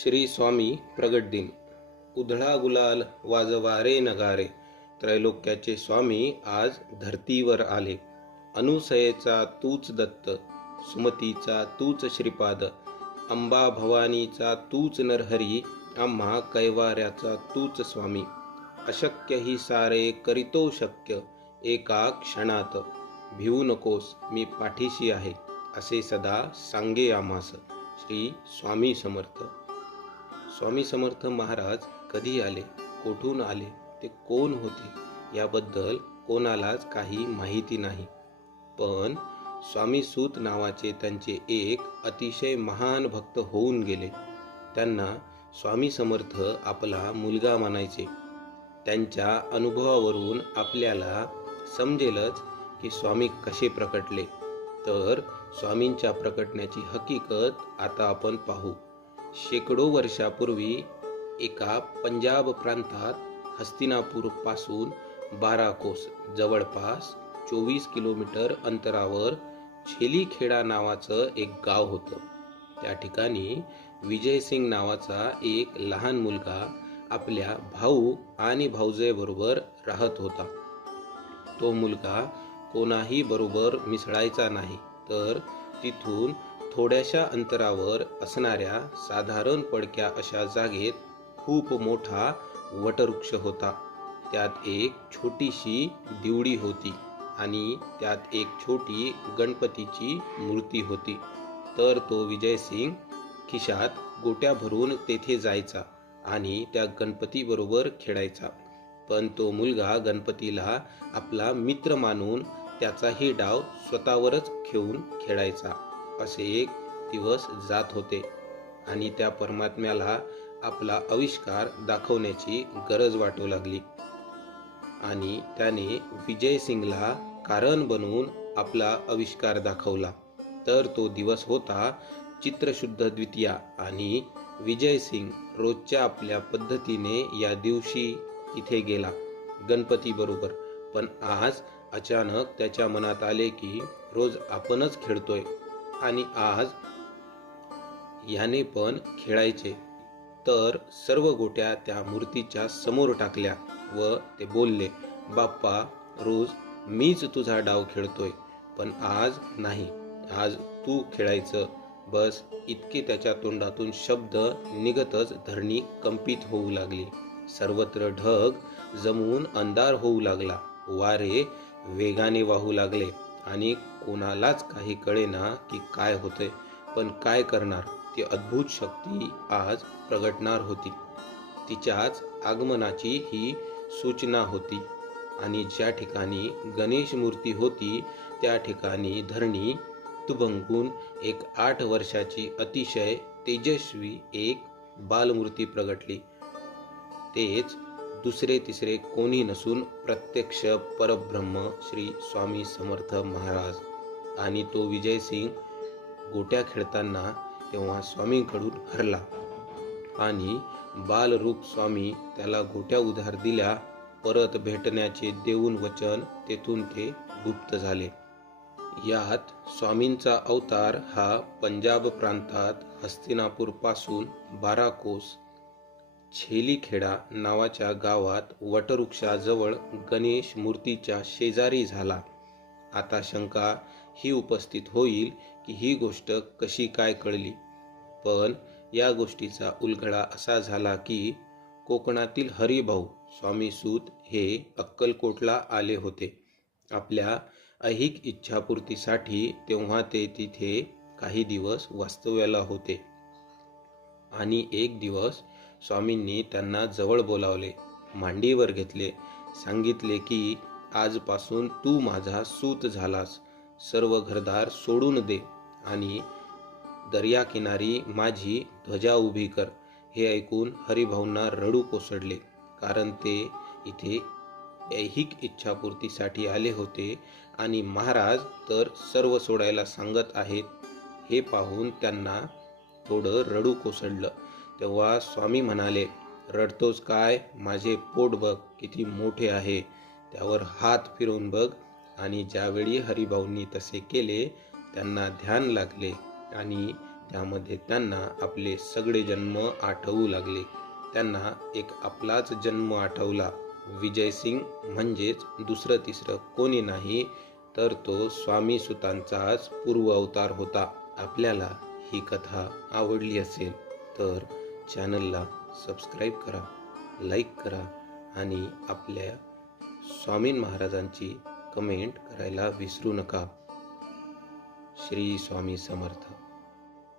श्री स्वामी प्रगट दिन. उधळा गुलाल वाजवा रे नगारे. त्रैलोक्याचे स्वामी आज धरतीवर आले. अनुसयेचा तूच दत्त सुमतीचा तूच श्रीपाद अंबा भवानीचा तूच नरहरी आम्हा कैवाऱ्याचा तूच स्वामी. अशक्य ही सारे करीतो शक्य एका क्षणात. भिवू नकोस मी पाठीशी आहे असे सदा सांगे आम्हास. श्री स्वामी समर्थ. स्वामी समर्थ महाराज कधी आले? कोठून आले? ते कोण होते? याबद्दल कोणालाच काही माहिती नाही. पण स्वामी सूत नावाचे त्यांचे एक अतिशय महान भक्त होऊन गेले. त्यांना स्वामी समर्थ आपला मुलगा मानायचे त्यांच्या अनुभवावरून आपल्याला समजेलच की स्वामी कसे प्रकटले. तर स्वामींच्या प्रकटण्याची हकीकत आता आपण पाहू. शेकडो वर्षापूर्वी एका पंजाब प्रांतात हस्तिनापूरपासून बारा कोस जवळपास चोवीस किलोमीटर अंतरावर छेलीखेडा नावाचं एक गाव होतं. त्या ठिकाणी विजयसिंग नावाचा एक लहान मुलगा आपल्या भाऊ आणि भाऊजेबरोबर राहत होता. तो मुलगा कोणाही बरोबर मिसळायचा नाही तर तिथून थोड्याशा अंतरावर असणाऱ्या साधारण पडक्या अशा जागेत खूप मोठा वटवृक्ष होता. त्यात एक छोटीशी दिवडी होती आणि त्यात एक छोटी गणपतीची मूर्ती होती. तर तो विजयसिंग खिशात गोट्या भरून तेथे जायचा आणि त्या गणपतीबरोबर खेळायचा. पण तो मुलगा गणपतीला आपला मित्र मानून त्याचाही डाव स्वतःवरच खेळून खेळायचा. असे एक दिवस जात होते आणि त्या परमात्म्याला आपला आविष्कार दाखवण्याची गरज वाटू लागली. आणि त्याने विजय सिंगला कारण बनवून आपला आविष्कार दाखवला. तर तो दिवस होता चित्रशुद्ध द्वितीया आणि विजय सिंग रोजच्या आपल्या पद्धतीने या दिवशी तिथे गेला गणपती बरोबर. पण आज अचानक त्याच्या मनात आले की रोज आपणच खेळतोय. आणि आज याने पण खेळायचे. तर सर्व गोट्या त्या मूर्तीच्या समोर टाकल्या व ते बोलले बाप्पा रोज मीच तुझा डाव खेळतोय पण आज नाही. आज तू खेळायचं. बस इतके त्याच्या तोंडातून शब्द निघतच धरणी कंपित होऊ लागली. सर्वत्र ढग जमून अंधार होऊ लागला. वारे वेगाने वाहू लागले. आणि कोणालाच काही कळेना की काय होतंय. पण काय करणार? ती अद्भुत शक्ती आज प्रगटणार होती. तिच्याच आगमनाची ही सूचना होती. आणि ज्या ठिकाणी गणेश मूर्ती होती त्या ठिकाणी धरणी तुबंगून एक आठ वर्षाची अतिशय तेजस्वी एक बालमूर्ती प्रगटली. तेच दुसरे तिसरे कोणी नसून प्रत्यक्ष परब्रह्म श्री स्वामी समर्थ महाराज. आणि तो विजयसिंग गोट्या खेळताना तेव्हा स्वामींकडून हरला. आणि बालरूप स्वामी त्याला गोट्या उधार दिल्या परत भेटण्याचे देऊन वचन तेथून ते गुप्त झाले. यात स्वामींचा अवतार हा पंजाब प्रांतात हस्तिनापूरपासून बारा कोस छेलीखेडा नावाच्या गावात वटवृक्षाजवळ गणेश मूर्तीच्या शेजारी झाला. आता शंका ही उपस्थित होईल की ही गोष्ट कशी काय कळली. पण या गोष्टीचा उलगडा असा झाला की कोकणातील हरिभाऊ स्वामी सूत हे अक्कलकोटला आले होते. आपल्या ऐहिक इच्छापूर्तीसाठी तेव्हा ते तिथे काही दिवस वास्तव्याला होते. आणि एक दिवस स्वामींनी त्यांना जवळ बोलावले मांडीवर घेतले सांगितले की आजपासून तू माझा सूत झालास. सर्व घरदार सोडून दे आणि दर्याकिनारी माझी ध्वजा उभी कर. हे ऐकून हरिभाऊंना रडू कोसळले कारण ते इथे ऐहिक इच्छापूर्तीसाठी आले होते आणि महाराज तर सर्व सोडायला सांगत आहेत हे पाहून त्यांना थोडं रडू कोसळलं. तेव्हा स्वामी म्हणाले रडतोस काय? माझे पोट बघ किती मोठे आहे. त्यावर हात फिरवून बघ. आणि ज्यावेळी हरिभाऊंनी तसे केले त्यांना ध्यान लागले आणि त्यामध्ये त्यांना आपले सगळे जन्म आठवू लागले. त्यांना एक आपलाच जन्म आठवला. विजयसिंग म्हणजेच दुसरं तिसरं कोणी नाही तर तो स्वामी सुतांचाच पूर्व अवतार होता. आपल्याला ही कथा आवडली असेल तर चॅनलला सबस्क्राईब करा लाईक करा आणि आपल्या स्वामी महाराजांची कमेंट करायला विसरू नका. श्री स्वामी समर्थ.